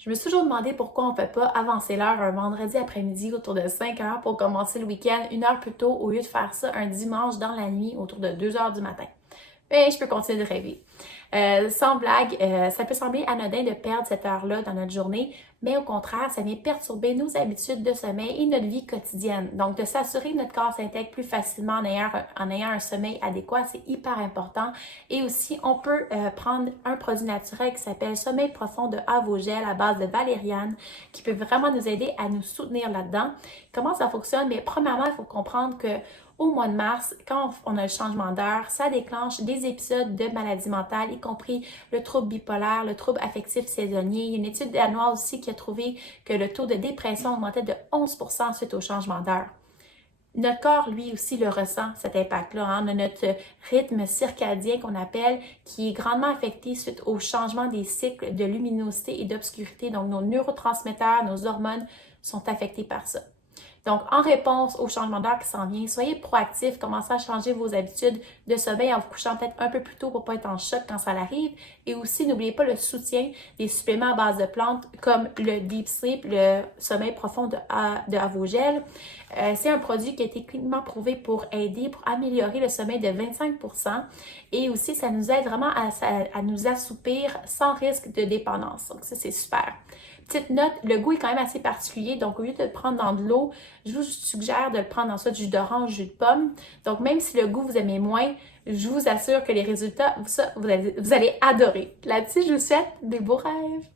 Je me suis toujours demandé pourquoi on ne fait pas avancer l'heure un vendredi après-midi autour de 5 heures pour commencer le week-end une heure plus tôt au lieu de faire ça un dimanche dans la nuit autour de 2 heures du matin. Mais je peux continuer de rêver. Sans blague, ça peut sembler anodin de perdre cette heure-là dans notre journée, mais au contraire, ça vient perturber nos habitudes de sommeil et notre vie quotidienne. Donc, de s'assurer que notre corps s'intègre plus facilement en ayant un sommeil adéquat, c'est hyper important. Et aussi, on peut prendre un produit naturel qui s'appelle Sommeil profond de Avogel à base de valériane, qui peut vraiment nous aider à nous soutenir là-dedans. Comment ça fonctionne? Mais premièrement, il faut comprendre que au mois de mars, quand on a le changement d'heure, ça déclenche des épisodes de maladie mentale, y compris le trouble bipolaire, le trouble affectif saisonnier. Il y a une étude danoise aussi qui a trouvé que le taux de dépression augmentait de 11% suite au changement d'heure. Notre corps, lui aussi, le ressent, cet impact-là. On a notre rythme circadien qu'on appelle, qui est grandement affecté suite au changement des cycles de luminosité et d'obscurité. Donc, nos neurotransmetteurs, nos hormones sont affectés par ça. Donc, en réponse au changement d'heure qui s'en vient, soyez proactifs, commencez à changer vos habitudes de sommeil en vous couchant peut-être un peu plus tôt pour ne pas être en choc quand ça arrive. Et aussi, n'oubliez pas le soutien des suppléments à base de plantes comme le Deep Sleep, le sommeil profond de Avogel. C'est un produit qui a été cliniquement prouvé pour aider, pour améliorer le sommeil de 25%. Et aussi, ça nous aide vraiment à nous assoupir sans risque de dépendance. Donc, ça, c'est super. Petite note, le goût est quand même assez particulier, donc au lieu de le prendre dans de l'eau, je vous suggère de le prendre dans soit du jus d'orange, jus de pomme. Donc même si le goût vous aimez moins, je vous assure que les résultats, vous allez adorer. Là-dessus, je vous souhaite des beaux rêves!